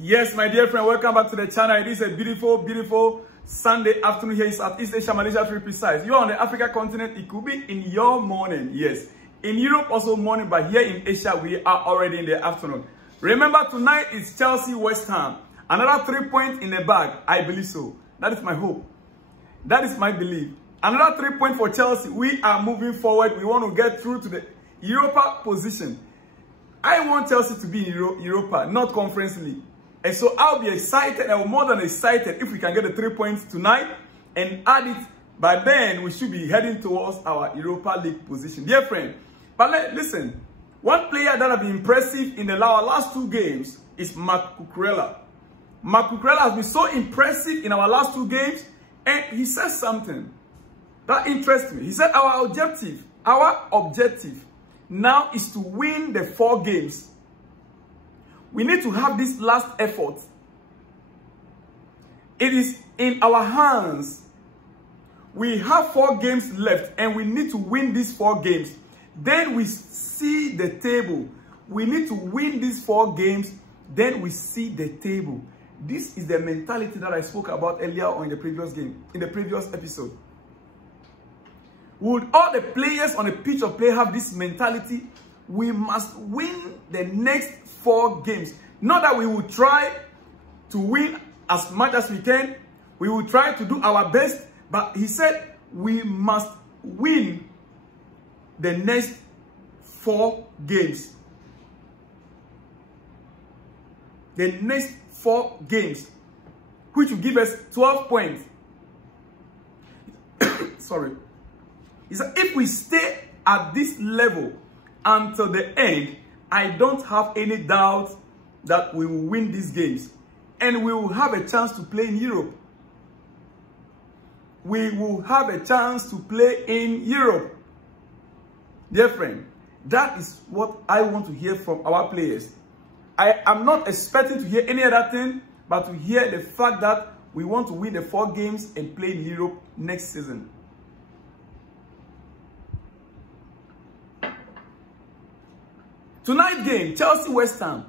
Yes, my dear friend, welcome back to the channel. It is a beautiful Sunday afternoon here in Southeast Asia, Malaysia to be precise. You are on the Africa continent, it could be in your morning, yes. In Europe also morning, but here in Asia, we are already in the afternoon. Remember, tonight is Chelsea West Ham. Another 3 points in the bag, I believe so. That is my hope. That is my belief. Another 3 points for Chelsea. We are moving forward. We want to get through to the Europa position. I want Chelsea to be in Europa, not Conference League. And so I'll be excited, I'm more than excited if we can get the 3 points tonight and add it. By then, we should be heading towards our Europa League position. Dear friend, but listen, one player that has been impressive in our last 2 games is Marc Cucurella. Marc Cucurella has been so impressive in our last 2 games, and he says something that interests me. He said our objective now is to win the 4 games. We need to have this last effort. It is in our hands. We have 4 games left and we need to win these 4 games. Then we see the table. We need to win these 4 games. Then we see the table. This is the mentality that I spoke about earlier on in the previous game, in the previous episode. Would all the players on the pitch of play have this mentality? We must win the next 4 games. Not that we will try to win as much as we can. We will try to do our best. But he said we must win the next 4 games. The next 4 games, which will give us 12 points. Sorry. He said if we stay at this level until the end, I don't have any doubt that we will win these games. And we will have a chance to play in Europe. We will have a chance to play in Europe. Dear friend, that is what I want to hear from our players. I am not expecting to hear any other thing, but to hear the fact that we want to win the 4 games and play in Europe next season. Tonight's game, Chelsea-West Ham,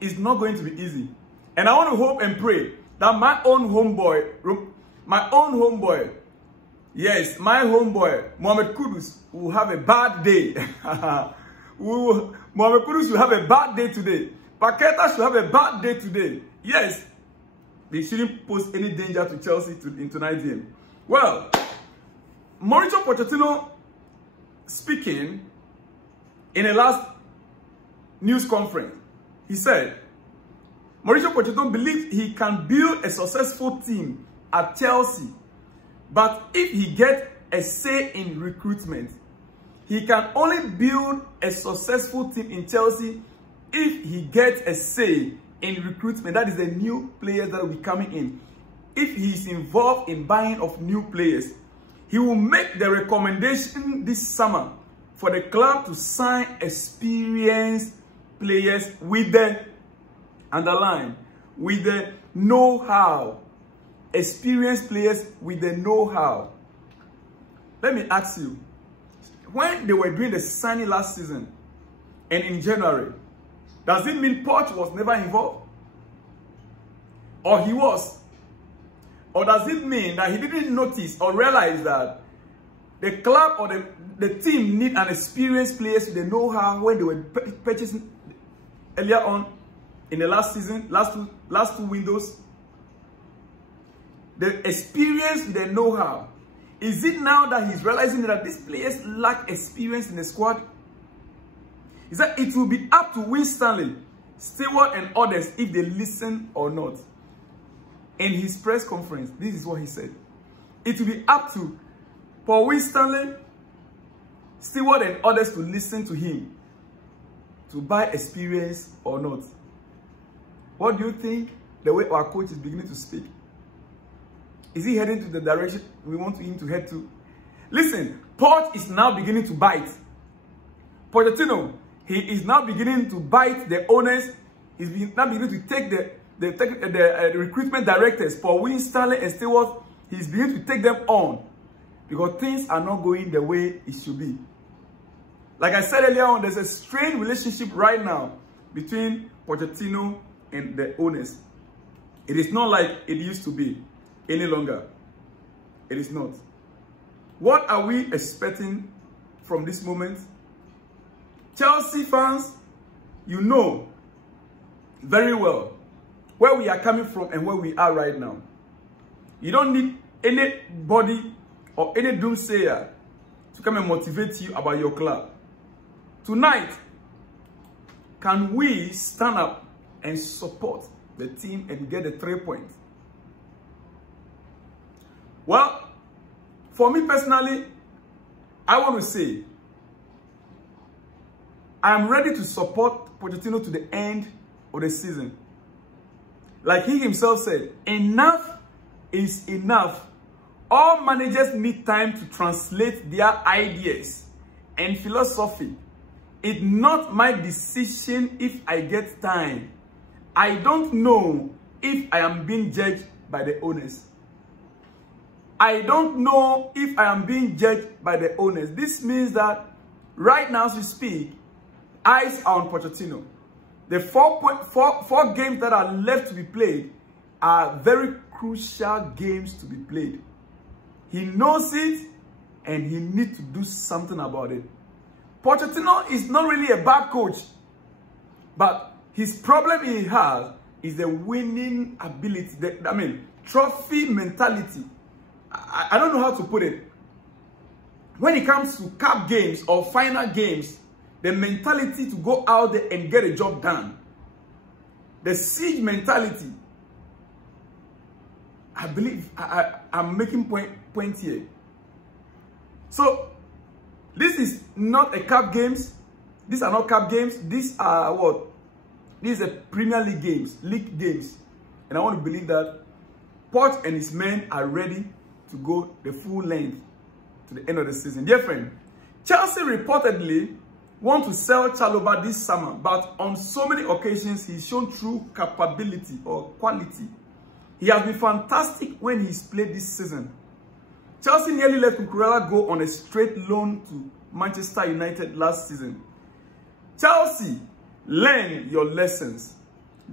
is not going to be easy. And I want to hope and pray that my own homeboy, yes, my homeboy, Mohamed Kudus, will have a bad day. Mohamed Kudus will have a bad day today. Paqueta should have a bad day today. Yes, they shouldn't pose any danger to Chelsea in tonight's game. Well, Mauricio Pochettino speaking in the last news conference, he said, Mauricio Pochettino believes he can build a successful team at Chelsea, but if he gets a say in recruitment, he can only build a successful team in Chelsea if he gets a say in recruitment. That is the new players that will be coming in. If he is involved in buying of new players, he will make the recommendation this summer for the club to sign experienced players with the, underline, with the know-how. Experienced players with the know-how. Let me ask you, when they were doing the signing last season and in January, does it mean Poch was never involved? Or he was? Or does it mean that he didn't notice or realize that the club or the team need an experienced players with the know-how when they were purchasing earlier on in the last season, last two windows? The experience with the know-how. Is it now that he's realizing that these players lack experience in the squad? He said it will be up to Winstanley, Stewart and others if they listen or not. In his press conference, this is what he said. It will be up to Paul Winstanley, Stewart and others to listen to him, to buy experience or not. What do you think the way our coach is beginning to speak? Is he heading to the direction we want him to head to? Listen, Poch is now beginning to bite. Pochettino, he is now beginning to bite the owners. He's now beginning to take the recruitment directors for Winstanley and Stewart. He's beginning to take them on because things are not going the way it should be. Like I said earlier on, there's a strained relationship right now between Pochettino and the owners. It is not like it used to be any longer. It is not. What are we expecting from this moment? Chelsea fans, you know very well where we are coming from and where we are right now. You don't need anybody or any doomsayer to come and motivate you about your club. Tonight, can we stand up and support the team and get the 3 points? Well, for me personally, I want to say, I'm ready to support Pochettino to the end of the season. Like he himself said, enough is enough. All managers need time to translate their ideas and philosophy. It's not my decision if I get time. I don't know if I am being judged by the owners. I don't know if I am being judged by the owners. This means that right now as we speak, eyes are on Pochettino. The four games that are left to be played are very crucial games to be played. He knows it and he needs to do something about it. Pochettino is not really a bad coach, but his problem he has is the winning ability, trophy mentality. I don't know how to put it. When it comes to cup games or final games, the mentality to go out there and get a job done, the siege mentality, I believe I'm making point here. So this is not a cup games. These are not cup games. These are what? These are Premier League games, league games. And I want to believe that Poch and his men are ready to go the full length to the end of the season. Dear friend, Chelsea reportedly want to sell Chalobah this summer, but on so many occasions, he's shown true capability or quality. He has been fantastic when he's played this season. Chelsea nearly let Cucurella go on a straight loan to Manchester United last season. Chelsea, learn your lessons.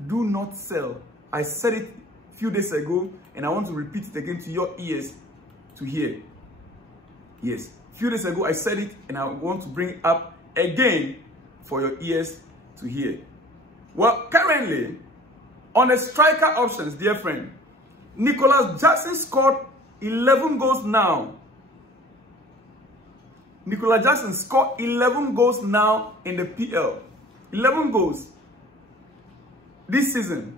Do not sell. I said it a few days ago, and I want to repeat it again to your ears to hear. Yes, a few days ago I said it, and I want to bring it up again for your ears to hear. Well, currently, on the striker options, dear friend, Nicholas Jackson scored 11 goals now. Nicholas Jackson scored 11 goals now in the PL. 11 goals this season.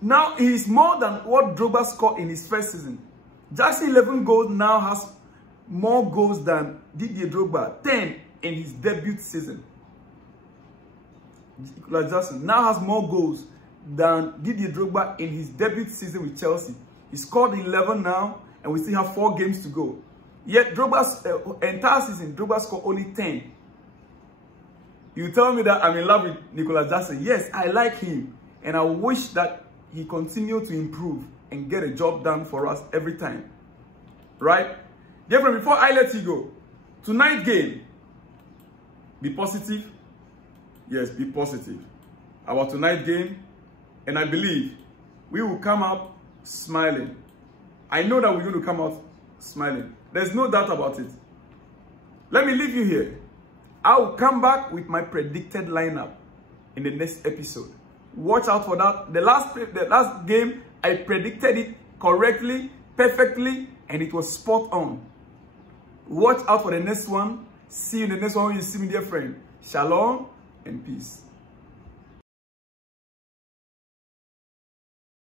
Now, he is more than what Drogba scored in his first season. Jackson 11 goals now has more goals than Didier Drogba, 10 in his debut season. Nicholas Jackson now has more goals than Didier Drogba in his debut season with Chelsea. He scored 11 now, and we still have 4 games to go. Yet Drogba's entire season, Drogba scored only 10. You tell me that I'm in love with Nicholas Jackson. Yes, I like him, and I wish that he continue to improve and get a job done for us every time. Right? Therefore, before I let you go, tonight's game, be positive. Yes, be positive about tonight's game, and I believe we will come out smiling. I know that we're going to come out smiling. There's no doubt about it. Let me leave you here. I will come back with my predicted lineup in the next episode. Watch out for that. The last game, I predicted it correctly, perfectly, and it was spot on. Watch out for the next one. See you in the next one when you see me, dear friend. Shalom and peace.